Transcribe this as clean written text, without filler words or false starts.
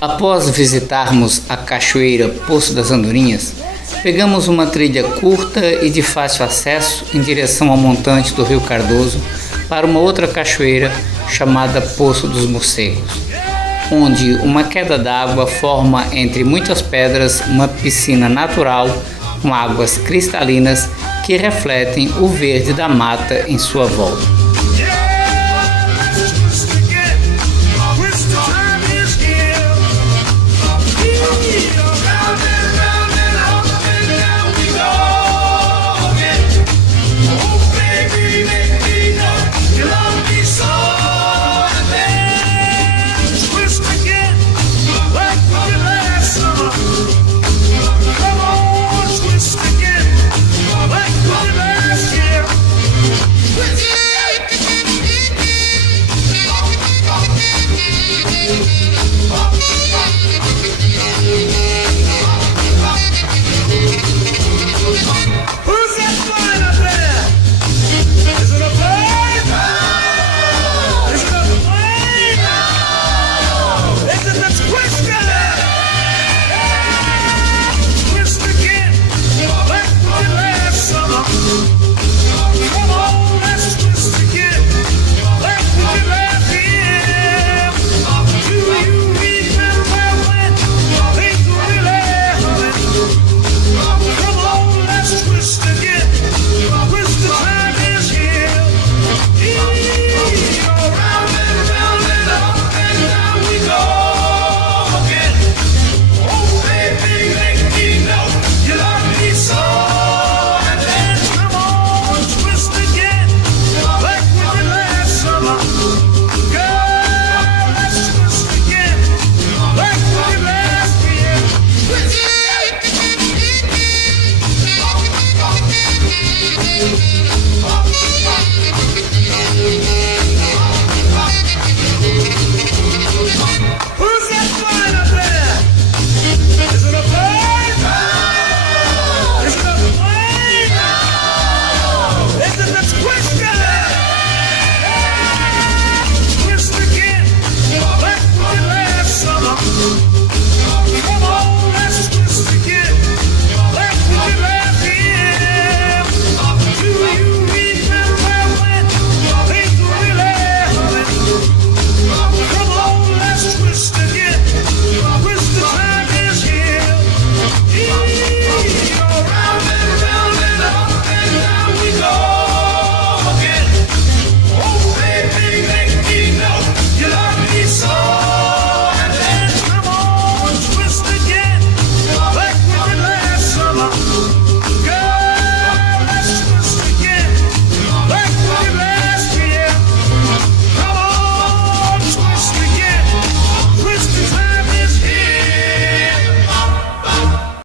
Após visitarmos a cachoeira Poço das Andorinhas, pegamos uma trilha curta e de fácil acesso em direção ao montante do Rio Cardoso para uma outra cachoeira chamada Poço dos Morcegos, onde uma queda d'água forma entre muitas pedras uma piscina natural com águas cristalinas que refletem o verde da mata em sua volta.